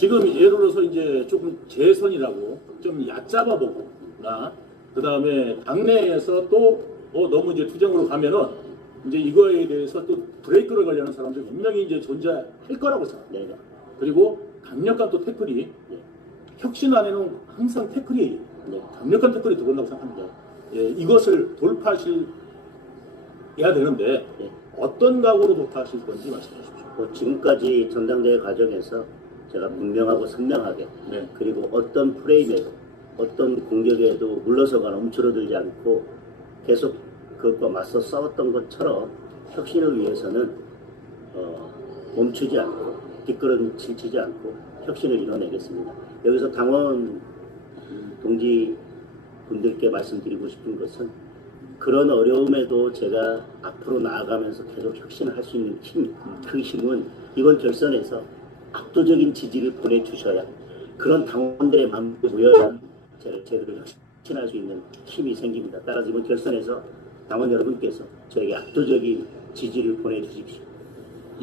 지금 예를 들어서 이제 조금 재선이라고 좀 얕잡아 보거나 그 다음에 당내에서 또 어, 너무 이제 투쟁으로 가면은 이제 이거에 대해서 또 브레이크를 걸려는 사람들이 분명히 이제 존재할 거라고 생각합니다. 네. 그리고 강력한 또 태클이 네. 혁신 안에는 항상 태클이 네. 강력한 태클이 들어온다고 생각합니다. 예, 이것을 돌파하실 해야 되는데 네. 어떤 각오로 돌파하실 건지 말씀해 주십시오. 뭐 지금까지 전당대회 과정에서 제가 분명하고 선명하게 네. 그리고 어떤 프레임에도 어떤 공격에도 물러서거나 움츠러들지 않고 계속 그것과 맞서 싸웠던 것처럼 혁신을 위해서는 어, 멈추지 않고 뒷걸음치지 않고 혁신을 이뤄내겠습니다. 여기서 당원 동지 분들께 말씀드리고 싶은 것은 그런 어려움에도 제가 앞으로 나아가면서 계속 혁신을 할 수 있는 힘, 그 힘은 이번 결선에서 압도적인 지지를 보내주셔야 그런 당원들의 마음을 모여야 제대로 혁신할 수 있는 힘이 생깁니다. 따라서 이번 결선에서 당원 여러분께서 저에게 압도적인 지지를 보내주십시오.